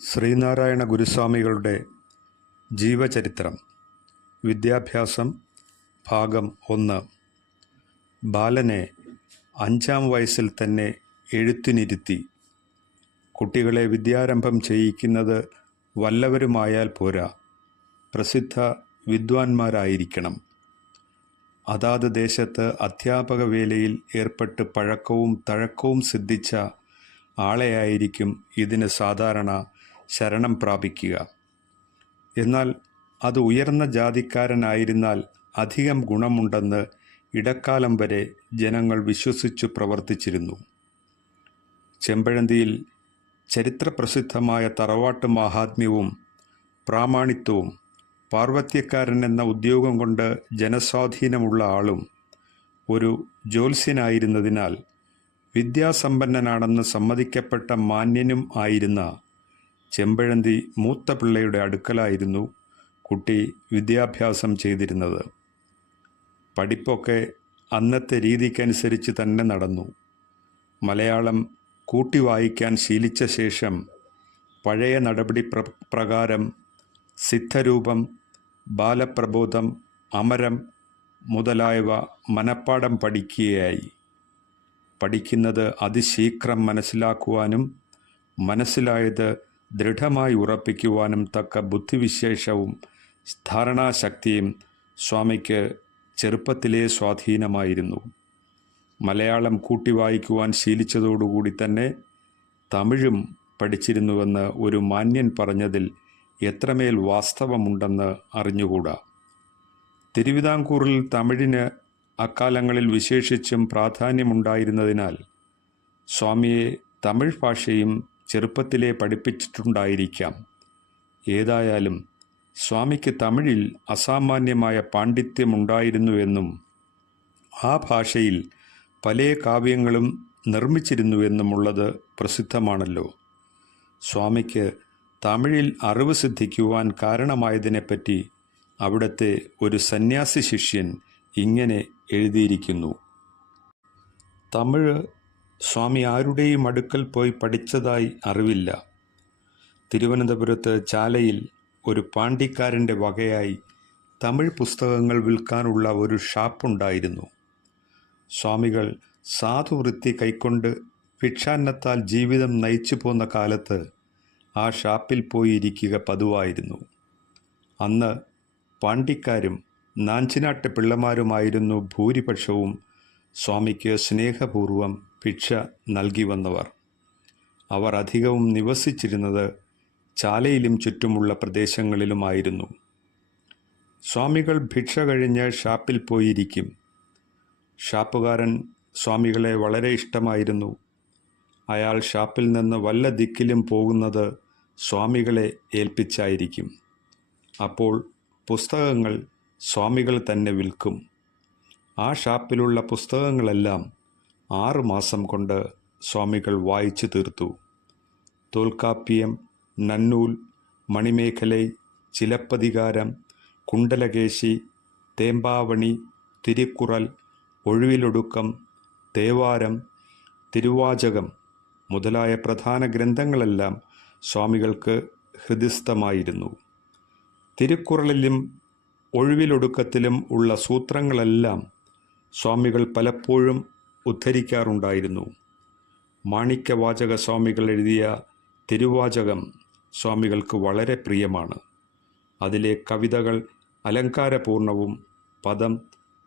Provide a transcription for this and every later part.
ശ്രീനാരായണ ഗുരുസ്വാമികളുടെ ജീവചരിത്രം. വിദ്യാഭ്യാസം ഭാഗം ഒന്ന്. ബാലനെ അഞ്ചാം വയസ്സിൽ തന്നെ എഴുത്തിനിരുത്തി. കുട്ടികളെ വിദ്യാരംഭം ചെയ്യിക്കുന്നത് വല്ലവരുമായാൽ പോരാ. പ്രസിദ്ധ വിദ്വാൻമാരായിരിക്കണം. അതാത് ദേശത്ത് അധ്യാപക വേലയിൽ ഏർപ്പെട്ട് പഴക്കവും തഴക്കവും സിദ്ധിച്ച ആളെയായിരിക്കും ഇതിന് സാധാരണ ശരണം പ്രാപിക്കുക. എന്നാൽ അത് ഉയർന്ന ജാതിക്കാരനായിരുന്നാൽ അധികം ഗുണമുണ്ടെന്ന് ഇടക്കാലം വരെ ജനങ്ങൾ വിശ്വസിച്ചു പ്രവർത്തിച്ചിരുന്നു. ചെമ്പഴന്തിയിൽ ചരിത്രപ്രസിദ്ധമായ തറവാട്ട് മാഹാത്മ്യവും പ്രാമാണിത്വവും പാർവത്യക്കാരൻ എന്ന ഉദ്യോഗം കൊണ്ട് ജനസ്വാധീനമുള്ള ആളും ഒരു ജ്യോത്സ്യനായിരുന്നതിനാൽ വിദ്യാസമ്പന്നനാണെന്ന് സമ്മതിക്കപ്പെട്ട മാന്യനും ആയിരുന്ന ചെമ്പഴന്തി മൂത്ത പിള്ളയുടെ അടുക്കലായിരുന്നു കുട്ടി വിദ്യാഭ്യാസം ചെയ്തിരുന്നത്. പഠിപ്പൊക്കെ അന്നത്തെ രീതിക്കനുസരിച്ച് തന്നെ നടന്നു. മലയാളം കൂട്ടി വായിക്കാൻ ശീലിച്ച ശേഷം പഴയ നടപടി പ്ര പ്രകാരം സിദ്ധരൂപം ബാലപ്രബോധം അമരം മുതലായവ മനപ്പാടം പഠിക്കുകയായി. പഠിക്കുന്നത് അതിശീഘ്രം മനസ്സിലാക്കുവാനും മനസ്സിലായത് ദൃഢമായി ഉറപ്പിക്കുവാനും തക്ക ബുദ്ധിവിശേഷവും ധാരണാശക്തിയും സ്വാമിക്ക് ചെറുപ്പത്തിലെ സ്വാധീനമായിരുന്നു. മലയാളം കൂട്ടി വായിക്കുവാൻ ശീലിച്ചതോടുകൂടി തന്നെ തമിഴും പഠിച്ചിരുന്നുവെന്ന് ഒരു മാന്യൻ പറഞ്ഞതിൽ എത്രമേൽ വാസ്തവമുണ്ടെന്ന് അറിഞ്ഞുകൂടാ. തിരുവിതാംകൂറിൽ തമിഴിന് അക്കാലങ്ങളിൽ വിശേഷിച്ചും പ്രാധാന്യമുണ്ടായിരുന്നതിനാൽ സ്വാമിയെ തമിഴ് ഭാഷയും ചെറുപ്പത്തിലേ പഠിപ്പിച്ചിട്ടുണ്ടായിരിക്കാം. ഏതായാലും സ്വാമിക്ക് തമിഴിൽ അസാമാന്യമായ പാണ്ഡിത്യമുണ്ടായിരുന്നുവെന്നും ആ ഭാഷയിൽ പല കാവ്യങ്ങളും നിർമ്മിച്ചിരുന്നുവെന്നുമുള്ളത് പ്രസിദ്ധമാണല്ലോ. സ്വാമിക്ക് തമിഴിൽ അറിവ് സിദ്ധിക്കുവാൻ കാരണമായതിനെപ്പറ്റി അവിടുത്തെ ഒരു സന്യാസി ശിഷ്യൻ ഇങ്ങനെ എഴുതിയിരിക്കുന്നു. തമിഴ് സ്വാമി ആരുടെയും അടുക്കൽ പോയി പഠിച്ചതായി അറിവില്ല. തിരുവനന്തപുരത്ത് ചാലയിൽ ഒരു പാണ്ഡിക്കാരന്റെ വകയായി തമിഴ് പുസ്തകങ്ങൾ വിൽക്കാനുള്ള ഒരു ഷാപ്പുണ്ടായിരുന്നു. സ്വാമികൾ സാധുവൃത്തി കൈക്കൊണ്ട് ഭിക്ഷാന്നത്താൽ ജീവിതം നയിച്ചു പോന്ന കാലത്ത് ആ ഷാപ്പിൽ പോയിരിക്കുക പതിവായിരുന്നു. അന്ന് പാണ്ഡിക്കാരും നാഞ്ചിനാട്ട് പിള്ളമാരുമായിരുന്നു ഭൂരിപക്ഷവും സ്വാമിക്ക് സ്നേഹപൂർവം ഭിക്ഷ നൽകി വന്നവർ. അവർ അധികവും നിവസിച്ചിരുന്നത് ചാലയിലും ചുറ്റുമുള്ള പ്രദേശങ്ങളിലുമായിരുന്നു. സ്വാമികൾ ഭിക്ഷ കഴിഞ്ഞ് ഷാപ്പിൽ പോയിരിക്കും. ഷാപ്പുകാരൻ സ്വാമികളെ വളരെ ഇഷ്ടമായിരുന്നു. അയാൾ ഷാപ്പിൽ നിന്ന് വല്ല ദിക്കിലും പോകുന്നത് സ്വാമികളെ ഏൽപ്പിച്ചായിരിക്കും. അപ്പോൾ പുസ്തകങ്ങൾ സ്വാമികൾ തന്നെ വിൽക്കും. ആ ഷാപ്പിലുള്ള പുസ്തകങ്ങളെല്ലാം ആറു മാസം കൊണ്ട് സ്വാമികൾ വായിച്ചു തീർത്തു. തോൽക്കാപ്പ്യം നന്നൂൽ മണിമേഖലൈ ചിലപ്പതികാരം കുണ്ടലകേശി തേമ്പാവണി തിരുക്കുറൽ ഒഴിവിലൊടുക്കം തേവാരം തിരുവാചകം മുതലായ പ്രധാന ഗ്രന്ഥങ്ങളെല്ലാം സ്വാമികൾക്ക് ഹൃദിസ്ഥമായിരുന്നു. തിരുക്കുറളിലും ഒഴിവിലൊടുക്കത്തിലും ഉള്ള സൂത്രങ്ങളെല്ലാം സ്വാമികൾ പലപ്പോഴും ഉദ്ധരിക്കാറുണ്ടായിരുന്നു. മാണിക്യവാചക സ്വാമികൾ എഴുതിയ തിരുവാചകം സ്വാമികൾക്ക് വളരെ പ്രിയമാണ്. അതിലെ കവിതകൾ അലങ്കാരപൂർണവും പദം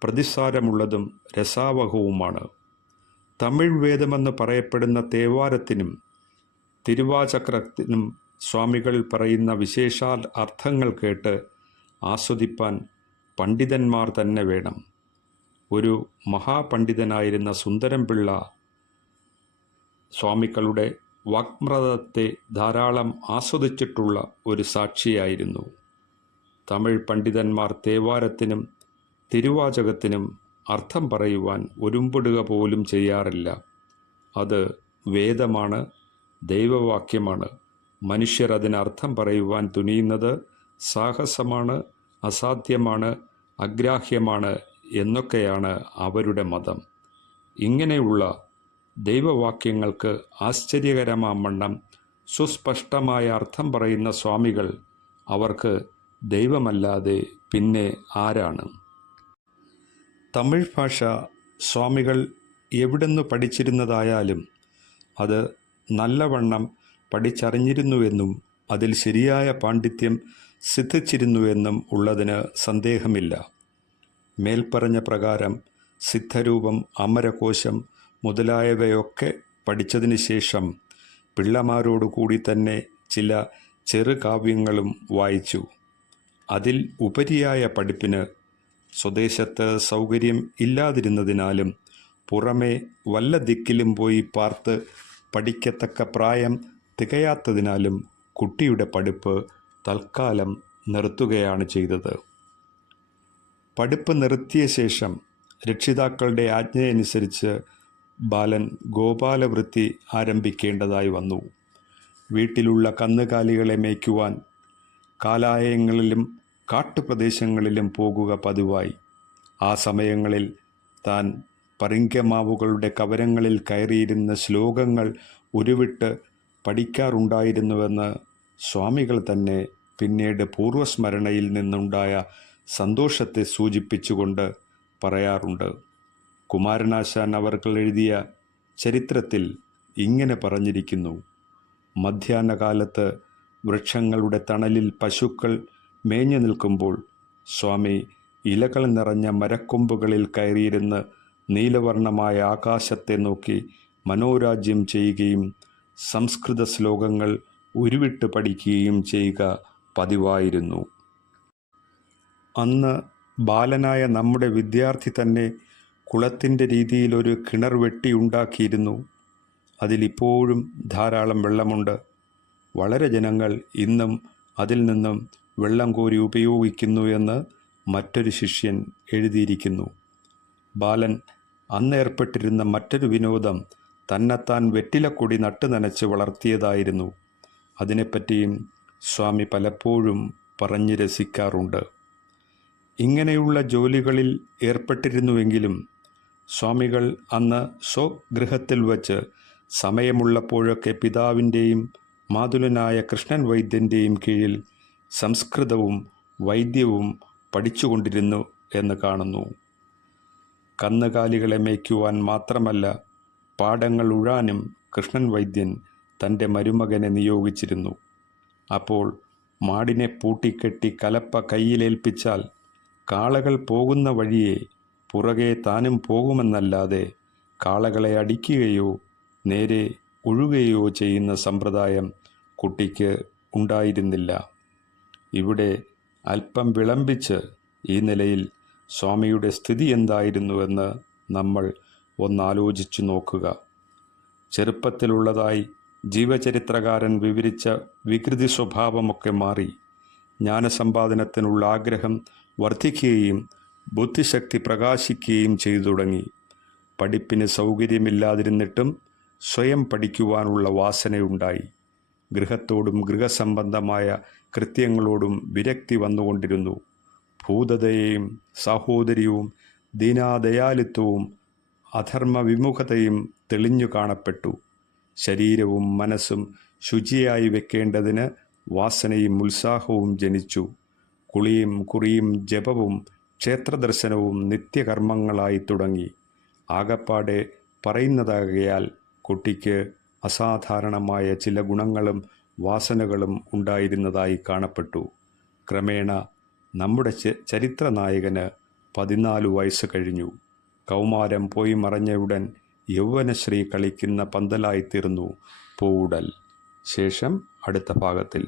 പ്രതിസാരമുള്ളതും രസാവഹവുമാണ്. തമിഴ് വേദമെന്ന് പറയപ്പെടുന്ന തേവാരത്തിനും തിരുവാചക്രത്തിനും സ്വാമികൾ പറയുന്ന വിശേഷാൽ അർത്ഥങ്ങൾ കേട്ട് ആസ്വദിപ്പാൻ പണ്ഡിതന്മാർ തന്നെ വേണം. ഒരു മഹാപണ്ഡിതനായിരുന്ന സുന്ദരംപിള്ള സ്വാമികളുടെ വാക്മ്രതത്തെ ധാരാളം ആസ്വദിച്ചിട്ടുള്ള ഒരു സാക്ഷിയായിരുന്നു. തമിഴ് പണ്ഡിതന്മാർ തേവാരത്തിനും തിരുവാചകത്തിനും അർത്ഥം പറയുവാൻ ഒരുമ്പിടുക പോലും ചെയ്യാറില്ല. അത് വേദമാണ് ദൈവവാക്യമാണ്. മനുഷ്യർ അതിന് അർത്ഥം പറയുവാൻ തുനിയുന്നത് സാഹസമാണ് അസാധ്യമാണ് അഗ്രാഹ്യമാണ് എന്നൊക്കെയാണ് അവരുടെ മതം. ഇങ്ങനെയുള്ള ദൈവവാക്യങ്ങൾക്ക് ആശ്ചര്യകരമാവണ്ണം സുസ്പഷ്ടമായ അർത്ഥം പറയുന്ന സ്വാമികൾ അവർക്ക് ദൈവമല്ലാതെ പിന്നെ ആരാണ്? തമിഴ് ഭാഷ സ്വാമികൾ എവിടുന്ന് പഠിച്ചിരുന്നതായാലും അത് നല്ലവണ്ണം പഠിച്ചറിഞ്ഞിരുന്നുവെന്നും അതിൽ ശരിയായ പാണ്ഡിത്യം സിദ്ധിച്ചിരുന്നുവെന്നും ഉള്ളതിന് സന്ദേഹമില്ല. മേൽപ്പറഞ്ഞ പ്രകാരം സിദ്ധരൂപം അമരകോശം മുതലായവയൊക്കെ പഠിച്ചതിന് ശേഷം പിള്ളമാരോടുകൂടി തന്നെ ചില ചെറുകാവ്യങ്ങളും വായിച്ചു. അതിൽ ഉപരിയായ പഠിപ്പിന് സ്വദേശത്ത് സൗകര്യം ഇല്ലാതിരുന്നതിനാലും പുറമേ വല്ല ദിക്കിലും പോയി പാർത്ത് പഠിക്കത്തക്ക പ്രായം തികയാത്തതിനാലും കുട്ടിയുടെ പഠിപ്പ് തൽക്കാലം നിർത്തുകയാണ് ചെയ്തത്. പഠിപ്പ് നിർത്തിയ ശേഷം രക്ഷിതാക്കളുടെ ആജ്ഞയനുസരിച്ച് ബാലൻ ഗോപാലവൃത്തി ആരംഭിക്കേണ്ടതായി വന്നു. വീട്ടിലുള്ള കന്നുകാലികളെ മേയ്ക്കുവാൻ കാലായങ്ങളിലും കാട്ടുപ്രദേശങ്ങളിലും പോകുക പതിവായി. ആ സമയങ്ങളിൽ താൻ പരിങ്കമാവുകളുടെ കവരങ്ങളിൽ കയറിയിരുന്ന ശ്ലോകങ്ങൾ ഉരുവിട്ട് പഠിക്കാറുണ്ടായിരുന്നുവെന്ന് സ്വാമികൾ തന്നെ പിന്നീട് പൂർവസ്മരണയിൽ നിന്നുണ്ടായ സന്തോഷത്തെ സൂചിപ്പിച്ചുകൊണ്ട് പറയാറുണ്ട്. കുമാരനാശാൻ അവർകൾ എഴുതിയ ചരിത്രത്തിൽ ഇങ്ങനെ പറഞ്ഞിരിക്കുന്നു. മധ്യാഹ്നകാലത്ത് വൃക്ഷങ്ങളുടെ തണലിൽ പശുക്കൾ മേഞ്ഞു നിൽക്കുമ്പോൾ സ്വാമി ഇലകൾ നിറഞ്ഞ മരക്കൊമ്പുകളിൽ കയറിയിരുന്ന് നീലവർണമായ ആകാശത്തെ നോക്കി മനോരാജ്യം ചെയ്യുകയും സംസ്കൃത ശ്ലോകങ്ങൾ ഉരുവിട്ട് പഠിക്കുകയും ചെയ്യുക പതിവായിരുന്നു. അന്ന് ബാലനായ നമ്മുടെ വിദ്യാർത്ഥി തന്നെ കുളത്തിന്റെ രീതിയിലൊരു കിണർ വെട്ടി ഉണ്ടാക്കിയിരുന്നു. അതിലിപ്പോഴും ധാരാളം വെള്ളമുണ്ട്. വളരെ ജനങ്ങൾ ഇന്നും അതിൽ നിന്നും വെള്ളം കോരി ഉപയോഗിക്കുന്നു എന്ന് മറ്റൊരു ശിഷ്യൻ എഴുതിയിരിക്കുന്നു. ബാലൻ അന്നേർപ്പെട്ടിരുന്ന മറ്റൊരു വിനോദം തന്നെത്താൻ വെറ്റിലക്കൊടി നട്ടു നനച്ച് വളർത്തിയതായിരുന്നു. അതിനെപ്പറ്റിയും സ്വാമി പലപ്പോഴും പറഞ്ഞു രസിക്കാറുണ്ട്. ഇങ്ങനെയുള്ള ജോലികളിൽ ഏർപ്പെട്ടിരുന്നുവെങ്കിലും സ്വാമികൾ അന്ന് സ്വഗൃഹത്തിൽ വച്ച് സമയമുള്ളപ്പോഴൊക്കെ പിതാവിന്റെയും മാതുലനായ കൃഷ്ണൻ വൈദ്യന്റെയും കീഴിൽ സംസ്കൃതവും വൈദ്യവും പഠിച്ചുകൊണ്ടിരുന്നു എന്ന് കാണുന്നു. കന്നുകാലികളെ മേയ്ക്കുവാൻ മാത്രമല്ല പാടങ്ങൾ ഉഴാനും കൃഷ്ണൻ വൈദ്യൻ തന്റെ മരുമകനെ നിയോഗിച്ചിരുന്നു. അപ്പോൾ മാടിനെ പൂട്ടിക്കെട്ടി കലപ്പ കയ്യിലേൽപ്പിച്ചാൽ കാളകൾ പോകുന്ന വഴിയെ പുറകെ താനും പോകുമെന്നല്ലാതെ കാളകളെ അടിക്കുകയോ നേരെ ഒഴുകുകയോ ചെയ്യുന്ന സമ്പ്രദായം കുട്ടിക്ക് ഉണ്ടായിരുന്നില്ല. ഇവിടെ അല്പം വിളമ്പിച്ച് ഈ നിലയിൽ സ്വാമിയുടെ സ്ഥിതി എന്തായിരുന്നുവെന്ന് നമ്മൾ ഒന്നാലോചിച്ചു നോക്കുക. ചെറുപ്പത്തിലുള്ളതായി ജീവചരിത്രകാരൻ വിവരിച്ച വികൃതി സ്വഭാവമൊക്കെ മാറി. ജ്ഞാനസമ്പാദനത്തിനുള്ള ആഗ്രഹം വർദ്ധിക്കുകയും ബുദ്ധിശക്തി പ്രകാശിക്കുകയും ചെയ്തു തുടങ്ങി. പഠിപ്പിന് സൗകര്യമില്ലാതിരുന്നിട്ടും സ്വയം പഠിക്കുവാനുള്ള വാസനയുണ്ടായി. ഗൃഹത്തോടും ഗൃഹസംബന്ധമായ കൃത്യങ്ങളോടും വിരക്തി വന്നുകൊണ്ടിരുന്നു. ഭൂതതയെയും സാഹോദര്യവും ദീനാദയാലിത്വവും അധർമ്മവിമുഖതയും തെളിഞ്ഞു കാണപ്പെട്ടു. ശരീരവും മനസ്സും ശുചിയായി വെക്കേണ്ടതിന് വാസനയും ഉത്സാഹവും ജനിച്ചു. കുളിയും കുറിയും ജപവും ക്ഷേത്രദർശനവും നിത്യകർമ്മങ്ങളായി തുടങ്ങി. ആകപ്പാടെ പറയുന്നതാകയാൽ കുട്ടിക്ക് അസാധാരണമായ ചില ഗുണങ്ങളും വാസനകളും ഉണ്ടായിരുന്നതായി കാണപ്പെട്ടു. ക്രമേണ നമ്മുടെ ചരിത്ര നായകന് പതിനാല് വയസ്സ് കഴിഞ്ഞു. കൗമാരം പോയി മറഞ്ഞയുടൻ യൗവനശ്രീ കളിക്കുന്ന പന്തലായിത്തീർന്നു പൂവുടൽ. ശേഷം അടുത്ത ഭാഗത്തിൽ.